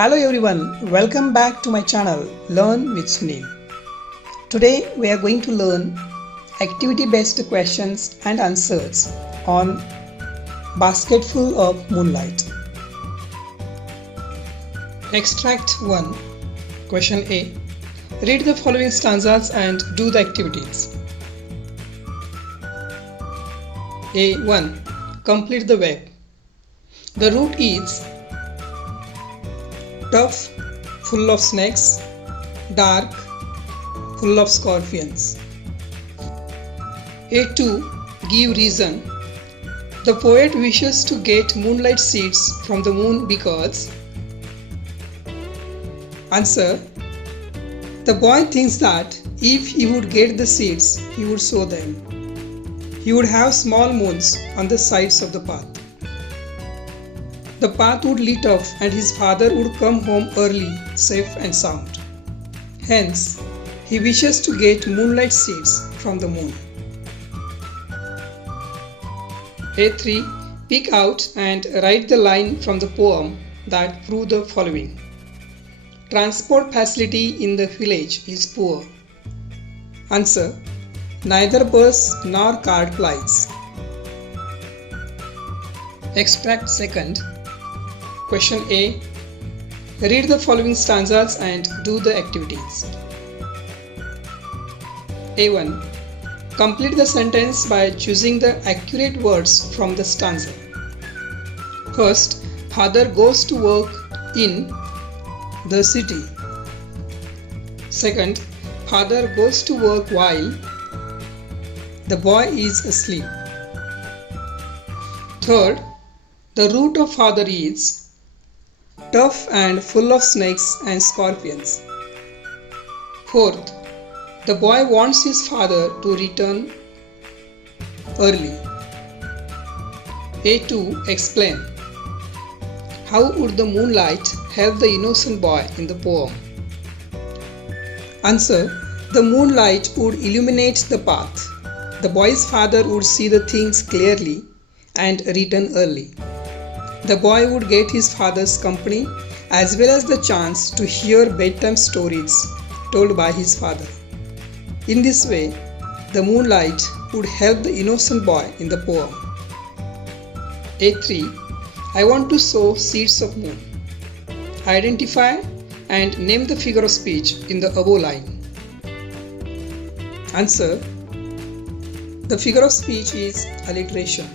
Hello everyone, welcome back to my channel Learn with Sunil. Today we are going to learn activity based questions and answers on Basketful of Moonlight. Extract 1. Question A. Read the following stanzas and do the activities. A1. Complete the web. The route is tough, full of snakes, dark, full of scorpions. A2. Give reason. The poet wishes to get moonlight seeds from the moon because. Answer. The boy thinks that if he would get the seeds, he would sow them. He would have small moons on the sides of the path. The path would lit up and his father would come home early, safe and sound. Hence, he wishes to get moonlight seeds from the moon. A3. Pick out and write the line from the poem that prove the following. Transport facility in the village is poor. Answer. Neither bus nor cart plies. Extract 2nd. Question A. Read the following stanzas and do the activities. A1. Complete the sentence by choosing the accurate words from the stanza. First, father goes to work in the city. Second, father goes to work while the boy is asleep. Third, the route of father is tough and full of snakes and scorpions. Fourth, the boy wants his father to return early. A2. Explain. How would the moonlight help the innocent boy in the poem? Answer. The moonlight would illuminate the path. The boy's father would see the things clearly and return early. The boy would get his father's company as well as the chance to hear bedtime stories told by his father. In this way, the moonlight would help the innocent boy in the poem. A3. I want to sow seeds of moon. Identify and name the figure of speech in the above line. Answer. The figure of speech is alliteration.